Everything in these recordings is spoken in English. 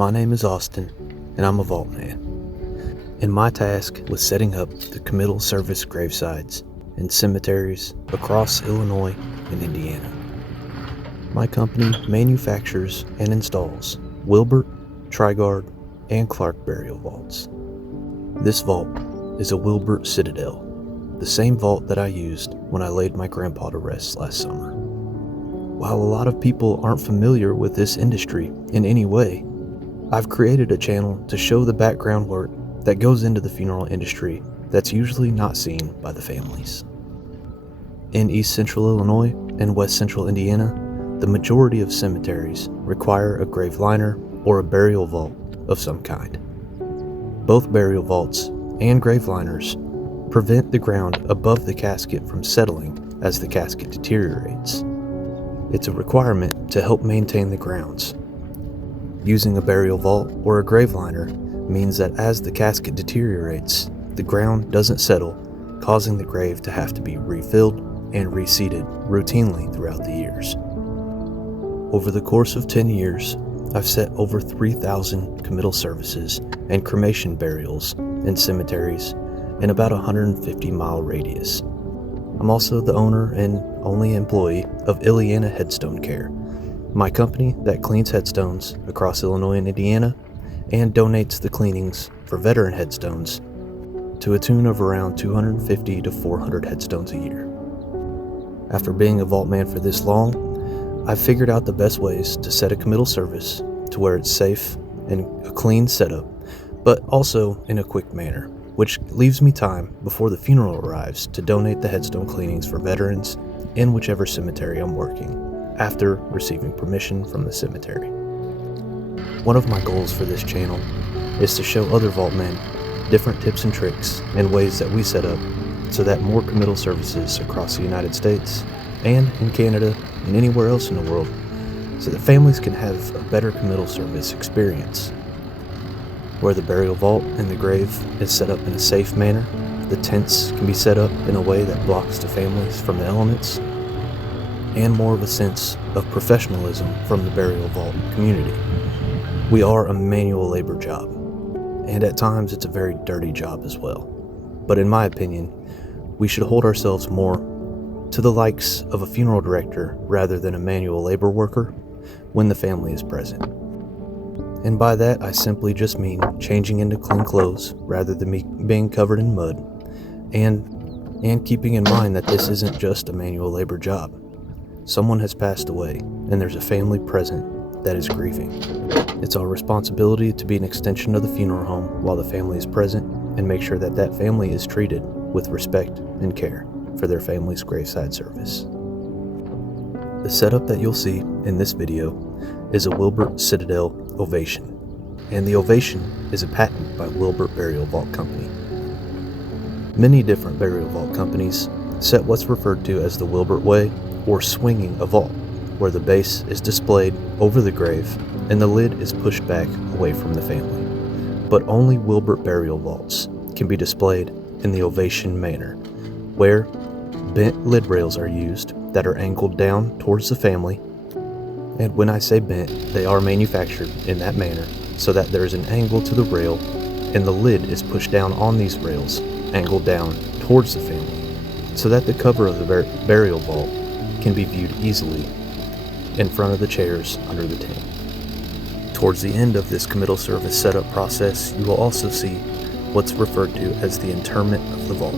My name is Austin, and I'm a vault man. And my task was setting up the committal service gravesides in cemeteries across Illinois and Indiana. My company manufactures and installs Wilbert, Tribute, and Clark Burial Vaults. This vault is a Wilbert Citadel, the same vault that I used when I laid my grandpa to rest last summer. While a lot of people aren't familiar with this industry in any way, I've created a channel to show the background work that goes into the funeral industry that's usually not seen by the families. In East Central Illinois and West Central Indiana, the majority of cemeteries require a grave liner or a burial vault of some kind. Both burial vaults and grave liners prevent the ground above the casket from settling as the casket deteriorates. It's a requirement to help maintain the grounds. Using a burial vault or a grave liner means that as the casket deteriorates, the ground doesn't settle, causing the grave to have to be refilled and reseeded routinely throughout the years. Over the course of 10 years, I've set over 3,000 committal services and cremation burials in cemeteries in about a 150-mile radius. I'm also the owner and only employee of Illinois Headstone Care, my company that cleans headstones across Illinois and Indiana and donates the cleanings for veteran headstones to a tune of around 250 to 400 headstones a year. After being a vault man for this long, I've figured out the best ways to set a committal service to where it's safe and a clean setup, but also in a quick manner, which leaves me time before the funeral arrives to donate the headstone cleanings for veterans in whichever cemetery I'm working, after receiving permission from the cemetery. One of my goals for this channel is to show other vault men different tips and tricks and ways that we set up so that more committal services across the United States and in Canada and anywhere else in the world, so that families can have a better committal service experience. Where the burial vault and the grave is set up in a safe manner, the tents can be set up in a way that blocks the families from the elements, and more of a sense of professionalism from the burial vault community. We are a manual labor job, and at times it's a very dirty job as well. But in my opinion, we should hold ourselves more to the likes of a funeral director rather than a manual labor worker when the family is present. And by that, I simply just mean changing into clean clothes rather than being covered in mud, and keeping in mind that this isn't just a manual labor job. Someone has passed away, and there's a family present that is grieving. It's our responsibility to be an extension of the funeral home while the family is present and make sure that that family is treated with respect and care for their family's graveside service. The setup that you'll see in this video is a Wilbert Citadel Ovation, and the Ovation is a patent by Wilbert Burial Vault Company. Many different burial vault companies set what's referred to as the Wilbert Way, or swinging a vault, where the base is displayed over the grave and the lid is pushed back away from the family. But only Wilbert Burial Vaults can be displayed in the Ovation manner, where bent lid rails are used that are angled down towards the family, and when I say bent, they are manufactured in that manner so that there is an angle to the rail and the lid is pushed down on these rails, angled down towards the family, so that the cover of the burial vault can be viewed easily in front of the chairs under the tent. Towards the end of this committal service setup process, you will also see what's referred to as the interment of the vault.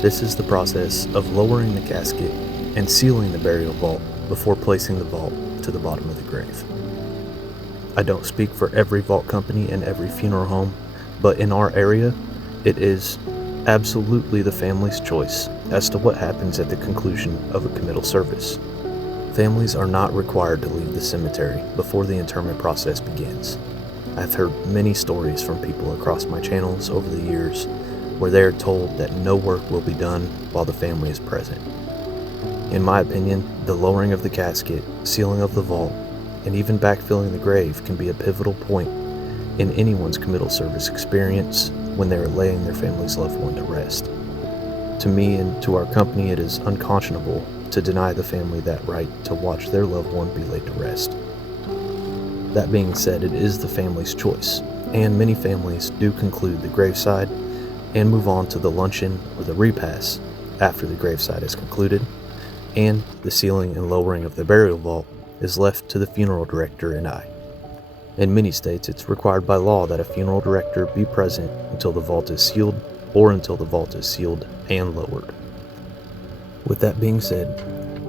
This is the process of lowering the casket and sealing the burial vault before placing the vault to the bottom of the grave. I don't speak for every vault company and every funeral home, but in our area, it is absolutely the family's choice as to what happens at the conclusion of a committal service. Families are not required to leave the cemetery before the interment process begins. I've heard many stories from people across my channels over the years where they are told that no work will be done while the family is present. In my opinion, the lowering of the casket, sealing of the vault, and even backfilling the grave can be a pivotal point in anyone's committal service experience when they are laying their family's loved one to rest. To me and to our company, it is unconscionable to deny the family that right to watch their loved one be laid to rest. That being said, it is the family's choice, and many families do conclude the graveside and move on to the luncheon or the repast after the graveside is concluded, and the sealing and lowering of the burial vault is left to the funeral director and I. In many states, it's required by law that a funeral director be present until the vault is sealed or until the vault is sealed and lowered. With that being said,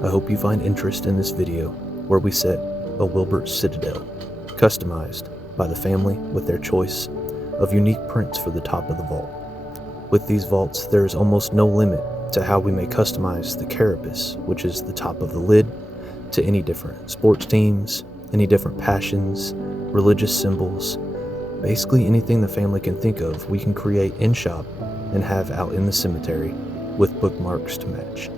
I hope you find interest in this video where we set a Wilbert Citadel, customized by the family with their choice of unique prints for the top of the vault. With these vaults, there is almost no limit to how we may customize the carapace, which is the top of the lid, to any different sports teams, any different passions, religious symbols. Basically anything the family can think of, we can create in shop and have out in the cemetery with bookmarks to match.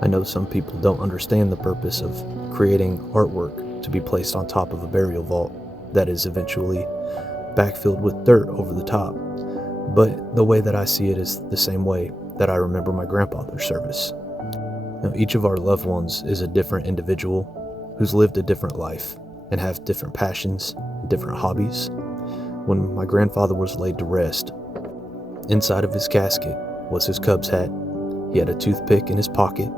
I know some people don't understand the purpose of creating artwork to be placed on top of a burial vault that is eventually backfilled with dirt over the top, but the way that I see it is the same way that I remember my grandfather's service. Now, each of our loved ones is a different individual who's lived a different life and have different passions and different hobbies. When my grandfather was laid to rest, inside of his casket was his Cubs hat. He had a toothpick in his pocket.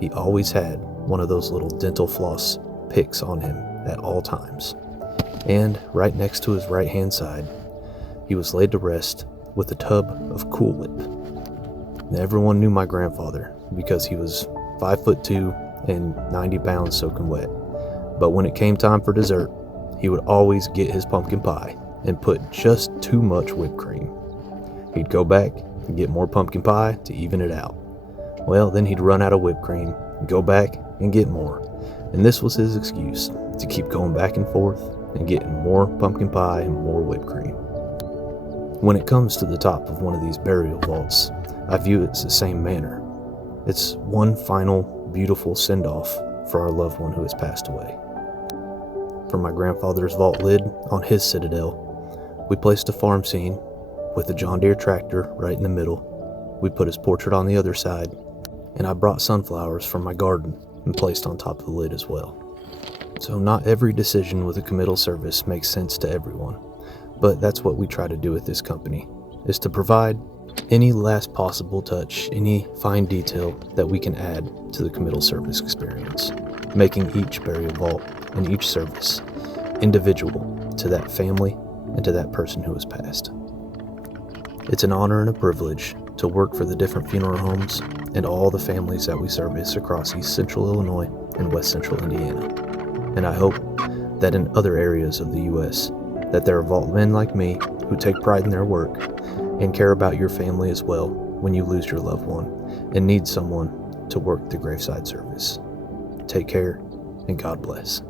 He always had one of those little dental floss picks on him at all times. And right next to his right hand side, he was laid to rest with a tub of Cool Whip. Now, everyone knew my grandfather because he was 5'2" and 90 pounds soaking wet. But when it came time for dessert, he would always get his pumpkin pie and put just too much whipped cream. He'd go back and get more pumpkin pie to even it out. Well, then he'd run out of whipped cream and go back and get more. And this was his excuse to keep going back and forth and getting more pumpkin pie and more whipped cream. When it comes to the top of one of these burial vaults, I view it as the same manner. It's one final, beautiful send-off for our loved one who has passed away. For my grandfather's vault lid on his citadel, we placed a farm scene with a John Deere tractor right in the middle. We put his portrait on the other side, and I brought sunflowers from my garden and placed on top of the lid as well. So not every decision with a committal service makes sense to everyone, but that's what we try to do with this company, is to provide any last possible touch, any fine detail that we can add to the committal service experience, making each burial vault and each service individual to that family and to that person who has passed. It's an honor and a privilege to work for the different funeral homes and all the families that we service across East Central Illinois and West Central Indiana. And I hope that in other areas of the U.S. that there are vault men like me who take pride in their work and care about your family as well when you lose your loved one and need someone to work the graveside service. Take care and God bless.